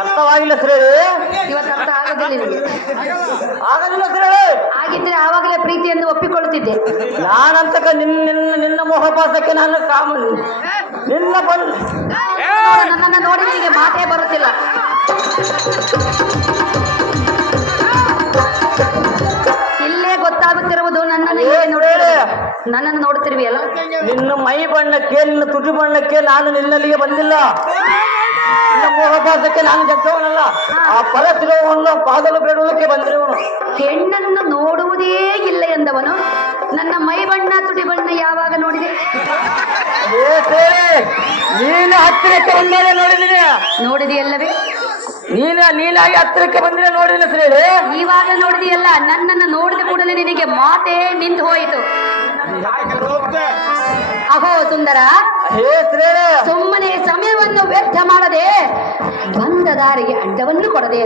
ಅರ್ಥವಾಗಿಲ್ಲ ಸರಿ. ಇವತ್ತು ಅರ್ಥ ಆಗೋದಿಲ್ಲ ನಿಮಗೆ. ಆಗಲಿಲ್ಲ ಸರಿ. ಆಗಿದ್ರೆ ಆವಾಗಲೇ ಪ್ರೀತಿಯನ್ನು ಒಪ್ಪಿಕೊಳ್ಳುತ್ತಿದ್ದೆ. ನಾನಂತಕ ನಿನ್ನ ಮೊಹಪಾಸಕ್ಕೆ ನಾನು ಕಾಮನ್ ನಿನ್ನ ನನ್ನನ್ನು ನೋಡಿ ನಿಮಗೆ ಮಾತೇ ಬರುತ್ತಿಲ್ಲ. ಇಲ್ಲೇ ಗೊತ್ತಾಗುತ್ತಿರುವುದು ನನ್ನನ್ನು ನೋಡುತ್ತಿರುವೆಯಲ್ಲ. ನಿನ್ನ ಮೈ ಬಣ್ಣಕ್ಕೆ ನಿನ್ನ ತುಟಿ ಬಣ್ಣಕ್ಕೆ ನಾನು ನಿನ್ನಲ್ಲಿಗೆ ಬಂದಿಲ್ಲ. ನಿನ್ನ ಮೋಹಪಾಸಕ್ಕೆ ನಾನು ಜಗ್ಗವನಲ್ಲ. ಆ ಫಲಸಿರುವವನ್ನು ಪಾದಲು ಬೇಡುವುದಕ್ಕೆ ಬಂದಿರುವನು. ಹೆಣ್ಣನ್ನು ನೋಡುವುದೇ ಇಲ್ಲ ಎಂದವನು ನನ್ನ ಮೈ ಬಣ್ಣ ತುಟಿ ಬಣ್ಣ ಯಾವಾಗ ನೋಡಿದೆ? ನೀನು ಹತ್ತಿರಕ್ಕೆ ಬಂದರೆ ನೋಡಿದ್ದೀನಿ. ನೋಡಿದೆಯಲ್ಲವೇ? ನೀನಾಗಿ ಹತ್ತಿರಕ್ಕೆ ಬಂದರೆ ನೋಡಿದ್ದೀನಿ ಸರಿ. ಇವಾಗ ನೋಡಿದೆಯಲ್ಲ. ನನ್ನನ್ನು ನೋಡಿದ ಕೂಡಲೇ ನಿನಗೆ ಮಾತೇ ನಿಂತು ಹೋಯಿತು. ಅಹೋ ಸುಂದರ, ಸುಮ್ಮನೆ ಸಮಯವನ್ನು ವ್ಯರ್ಥ ಮಾಡದೆ ಬಂದ ದಾರಿಗೆ ಅಡ್ಡವನ್ನು ಕೊಡದೆ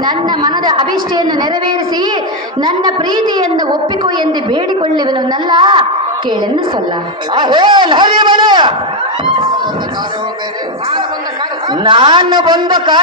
ನನ್ನ ಮನದ ಅಭಿಷ್ಟೆಯನ್ನು ನೆರವೇರಿಸಿ ನನ್ನ ಪ್ರೀತಿಯನ್ನು ಒಪ್ಪಿಕೋ ಎಂದು ಬೇಡಿಕೊಳ್ಳುವನಲ್ಲ. ಕೇಳೆನ್ನು ಸೊಲ್ಲ. ನಾನು ಬಂದ ಕಾರ್ಯ